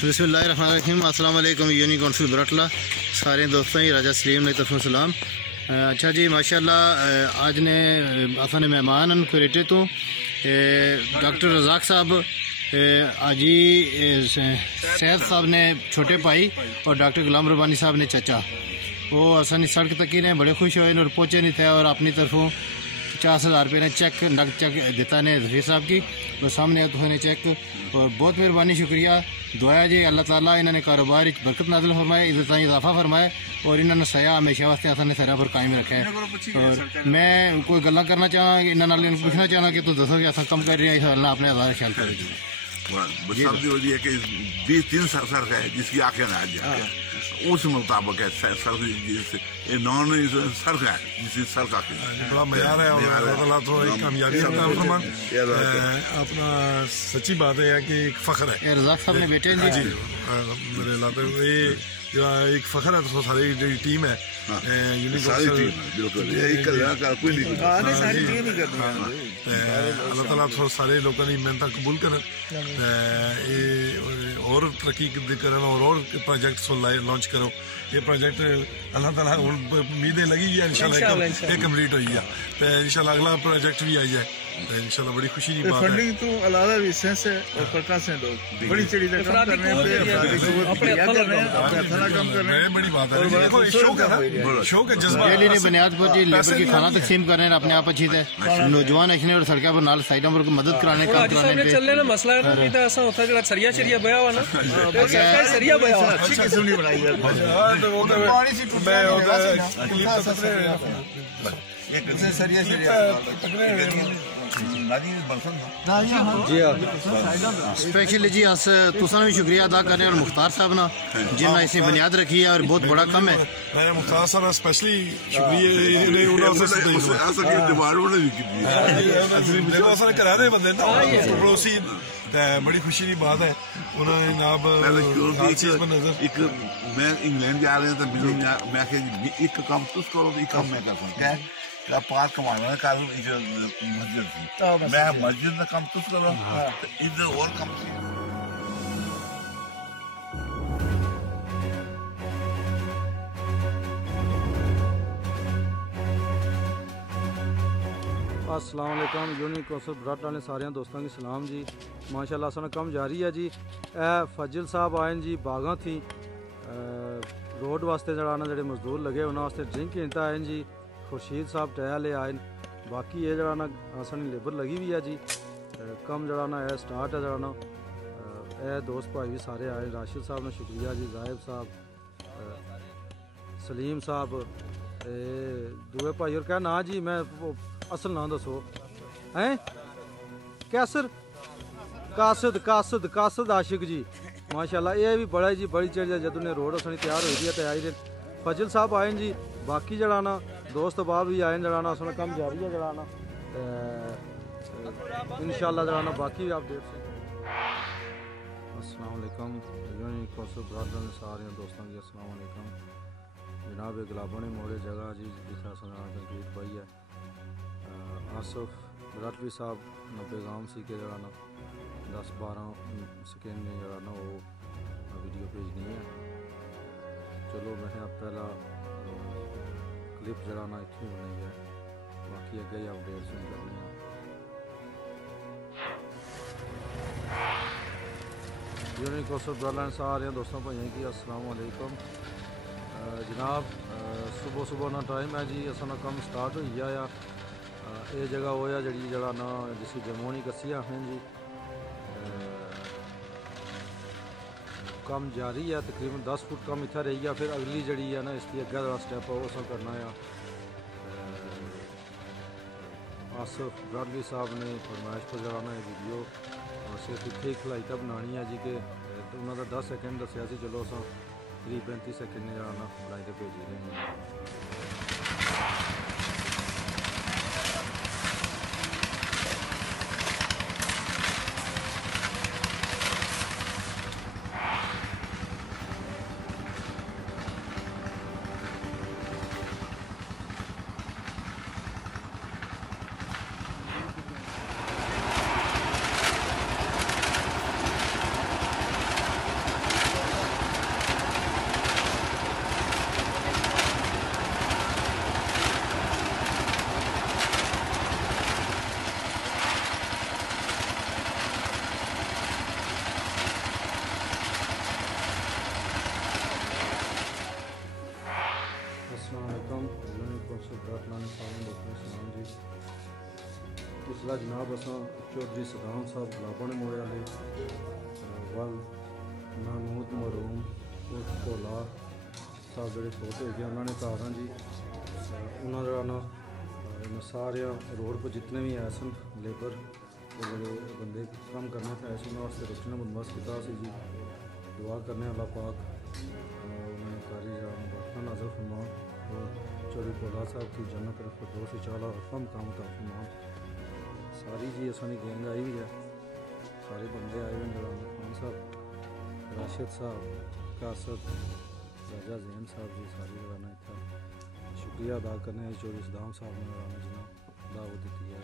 बिस्मिल्लाहिर्रहमानिर्रहीम। अस्सलाम वालेकुम। यूनियन काउंसिल बरटला सारे दोस्तों ही राजा सलीम ने तरफ सलाम। अच्छा जी माशाल्लाह आज ने अपने मेहमान क्रेटे तो डॉक्टर रज़ाक साहब आजी सैयद साहब ने छोटे भाई और डॉक्टर गुलाम रबानी साहब ने चचा वो आसानी सड़क तक ही ने बड़े खुश हुए और पहुँचे नहीं थे और अपनी तरफों 50,000 रुपये ने चेक नकद चेक देता ने जफीर साहब की वो सामने तो ने चेक और बहुत मेहरबानी शुक्रिया दुआ जी अल्लाह ताला इन्होंने कारोबार बरकत नाज़िल फरमाए इज़्ज़त इजाफा फरमाए और इन्होंने सया हमेशा वास्ते आसानी सरा पर कायम रखा है। और मैं कोई गल्ला करना चाहना इन्होंने पूछना चाहना कि तू दसो कि असा कम कर रही है अल्लाह अपने आज़ाद ख्याल करे सर्दी है कि 20-3 सर है जिसकी आंखें ना जाए उस मुताबिक है नॉन सड़क है जिसकी सड़क बड़ा मयार है और अल्लाह तो एक कामयाबी अता फरमान। अपना सच्ची बात है कि एक फख्र है रज़ाक साहब ने बेटे जी मेरे लाते ये एक फख्र है तो सारी टीम है अल्लाह ताला सारे लोगों की मेहनत कबूल कर और तरक्की करन और प्रोजेक्ट लॉन्च करो। ये प्रोजेक्ट अल्लाह ताला उम्मीदें लगी है इंशाल्लाह ये कंप्लीट हुई है तो इंशाल्लाह अगला प्रोजेक्ट भी आई है इंशाल्लाह। बड़ी खुशी की बात है फंडिंग तो अलावा भी सेंस है और प्रकाश है लोग बड़ी चीज काम कर रहे हैं अपने अपना काम कर रहे हैं बड़ी बात है। देखो शौक है शौक है जज्बा डेली ने बुनियाद पर जी लेबर की खाना तकसीम कर रहे हैं अपने आप अच्छी है नौजवान अच्छे और सड़कों पर नाल साइडों पर मदद कराने काम कराने पे चलने ना मसला है ना कि ऐसा होता है जो सरिया शरिया बया हुआ ना सरिया बया हुआ अच्छी किस्म की बनाई है मैं सरिया शरिया स्पेशली जी अस तुसा भी शुक्रिया अदा करने और मुख्तार साहब ना जिन्हें इसे बुनियाद रखी है और बहुत बड़ा कम है मैंने मुख्तार साहब स्पेशली शुक्रिया करा रहे बंदे ना पड़ोसी बड़ी खुशी की बात है उन्होंने जनाब मैं इंग्लैंड जा रहे हैं तो मैं एक काम तुस करो एक काम मैं कर सकता पार्क कमाना कल मस्जिद थी मैं मस्जिद का काम तुस करो इधर और काम अस्सलाम वालेकुम। यूनियन काउंसिल बराटा ने सारे दोस्तों की सलाम जी माशाल्लाह सन कम जारी है जी। फजल साहब आए जी बागा थी रोड वास्ते जरा ना जो मजदूर लगे उन्होंने वास्ते ड्रिंक इंता आए जी। खुर्शीद साहब टया ले आए बाकी ये जरा ना असन लेबर लगी हुई है जी कम जरा ना है स्टार्ट है जरा ना दोस्त भाई भी सारे आए राशिद साहब ने शुक्रिया जी जाहिब साहब सलीम साहब दूए भाई और क्या ना जी मैं असल ना दसो हैं कैसर कासद कासद कासद आशिक जी माशाल्लाह ये भी बड़ा जी बड़ी चीज़ है जदों ने रोड असनी तैयार हुई है तैयारी दे फजल साहब आए जी बाकी जरा ना दोस्त बाब भी आए जरा ना असना कम जारी है जरा ना इंशाल्लाह जरा ना बाकी भी अपडेट से अस्सलाम वालेकुम यूनियन काउंसिल बराटा ने सारे दोस्तों की अस्सलाम वालेकुम जनाब गुलाबा ने मोड़े जगह जी जिस कंक्रीट पाई है आसफ बराटवी साहब 90 गांव सी के जरा ना 10-12 सेकेंड में जरा ना वो वीडियो भेजनी है। चलो मैं पहला क्लिप जरा ना इतनी बनाई है बाकी अगे ही अपडेट सुन करनी है। यूनियन काउंसिल बराटा ने सारे दोस्तों भाइयों की अस्सलाम वालेकुम जनाब सुबह सुबह ना टाइम है जी असा कम स्टार्ट हो गया या ये जगह होया जी जरा ना जिसकी जमोनी कसिया हैं जी कम जारी है तकरीबन 10 फुट कम इतना रही है फिर अगली जड़ी है ना इसकी अगर जरा स्टेप वो सब करना है। आसफ बराडवी साहब ने फरमाइश पर जरा ना वीडियो सिर्फ इतने खिलाई तक बनानी है जी कि उन्होंने 10 सेकेंड दसिया सी चलो अस 30-35 सेकेंड जरा ना बनाई के भेजी रहे हैं। سلسلہ جناب اساں چودھری صدام صاحب گلابن موڑے والے ول محمود مرحوم بھولا صاحب جڑے فوت ہو گئے انہوں نے گھر ہیں جی انہوں نے سارے روڈ پہ جتنے بھی ہے سن لیبر جڑے بندے کام کرنے پہ ایسے انہوں واسطے رکھنے بندوبست کیا سی جی دعا کرنے اللہ پاک انہوں نے کاری برتن نظر فرما چودھری بھولا صاحب کی جنت الفردوس اعلیٰ اور کم کام عطا فرما ساری جی اسانی گینگ آئی ہوئی ہے سارے بندے آئے ہوئے ہیں خان صاحب راشد صاحب قاصد راجہ زین صاحب جی ساری جگہ اتنا شکریہ ادا کرنے چودھری صدام صاحب نے جناب دعوت دیتی ہے